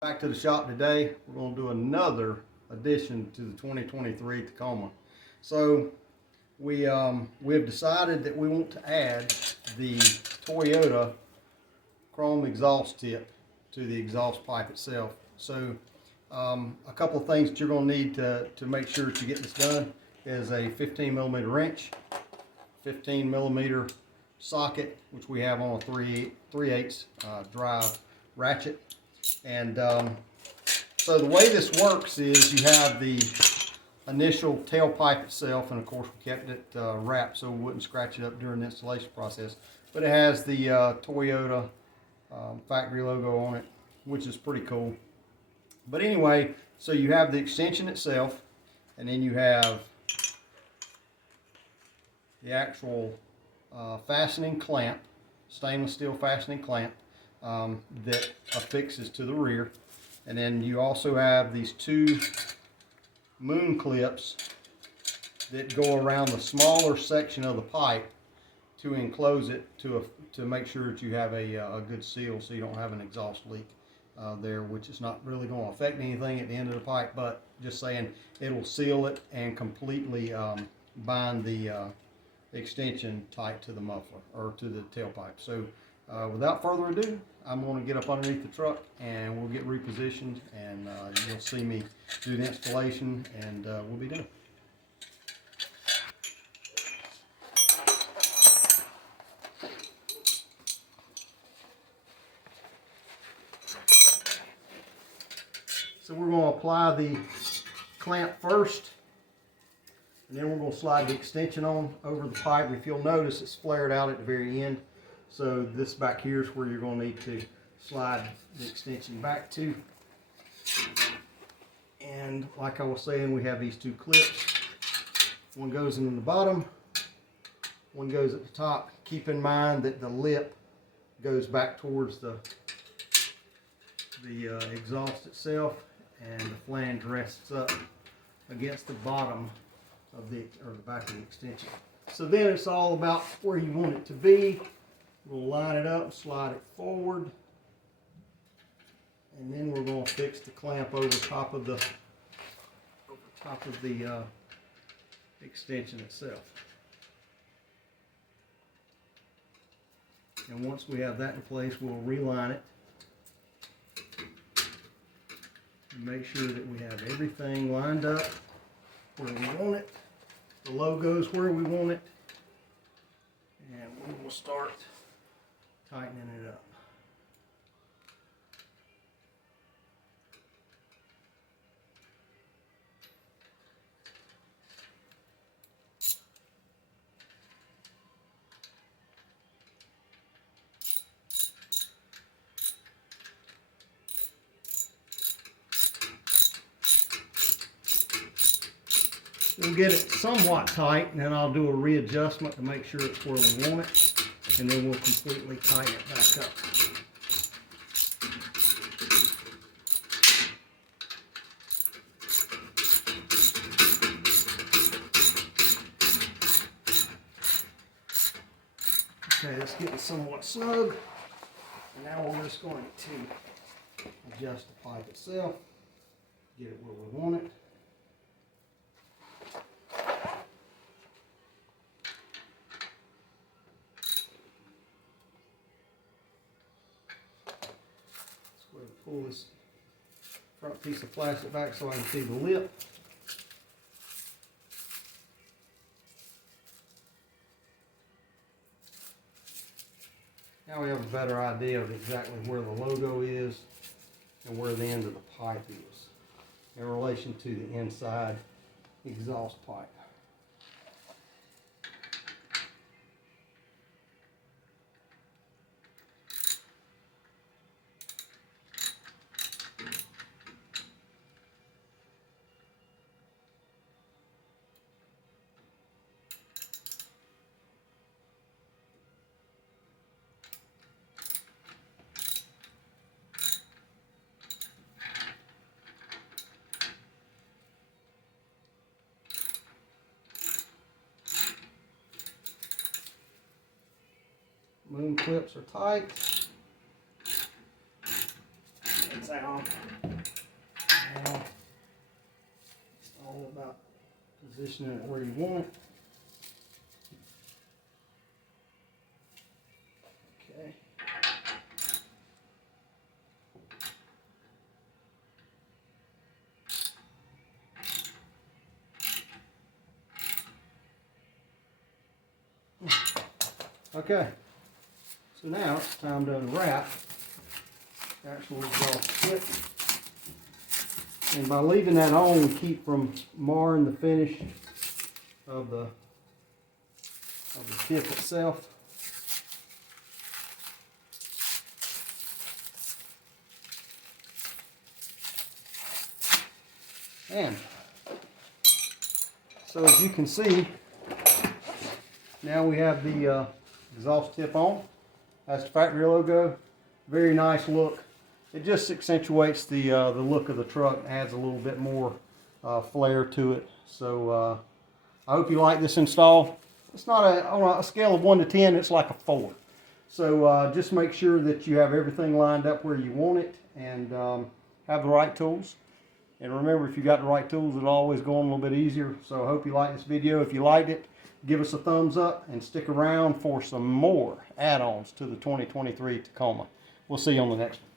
Back to the shop today. We're going to do another addition to the 2023 Tacoma. So we have decided that we want to add the Toyota chrome exhaust tip to the exhaust pipe itself. So a couple of things that you're going to need to make sure that you get this done is a 15 millimeter wrench, 15 millimeter socket, which we have on a 3/8 drive ratchet. And so the way this works is you have the initial tailpipe itself, and of course we kept it wrapped so we wouldn't scratch it up during the installation process. But it has the Toyota factory logo on it, which is pretty cool. But anyway, so you have the extension itself, and then you have the actual fastening clamp, stainless steel fastening clamp that affixes to the rear. And then you also have these two moon clips that go around the smaller section of the pipe to enclose it to make sure that you have a good seal, so you don't have an exhaust leak there, which is not really going to affect anything at the end of the pipe, but just saying it'll seal it and completely bind the extension tight to the muffler or to the tailpipe. So without further ado, I'm going to get up underneath the truck and we'll get repositioned, and you'll see me do the installation, and we'll be done. So we're going to apply the clamp first, and then we're going to slide the extension on over the pipe. If you'll notice, it's flared out at the very end. So this back here is where you're going to need to slide the extension back to. And like I was saying, we have these two clips. One goes in the bottom, one goes at the top. Keep in mind that the lip goes back towards the exhaust itself, and the flange rests up against the bottom of the back of the extension. So then it's all about where you want it to be. We'll line it up, slide it forward, and then we're going to fix the clamp over top of the extension itself. And once we have that in place, we'll reline it and make sure that we have everything lined up where we want it, the logo's where we want it, and we will start tightening it up. We'll get it somewhat tight, and then I'll do a readjustment to make sure it's where we want it, and then we'll completely tighten it back up. Okay, let's get it somewhat snug, and now we're just going to adjust the pipe itself, get it where we want it. Pull this front piece of plastic back so I can see the lip. Now we have a better idea of exactly where the logo is and where the end of the pipe is in relation to the inside exhaust pipe. Moon clips are tight. That's how Now, it's all about positioning it where you want it. Okay. Okay, so now it's time to unwrap the actual exhaust tip. And by leaving that on, we keep from marring the finish of the tip itself. And so as you can see, now we have the exhaust tip on. That's the factory logo. Very nice look. It just accentuates the look of the truck, adds a little bit more flair to it. So I hope you like this install. It's not on a scale of 1 to 10, it's like a 4. So just make sure that you have everything lined up where you want it and have the right tools. And remember, if you got the right tools, it'll always go on a little bit easier. So I hope you like this video. If you liked it, give us a thumbs up and stick around for some more add-ons to the 2023 Tacoma. We'll see you on the next one.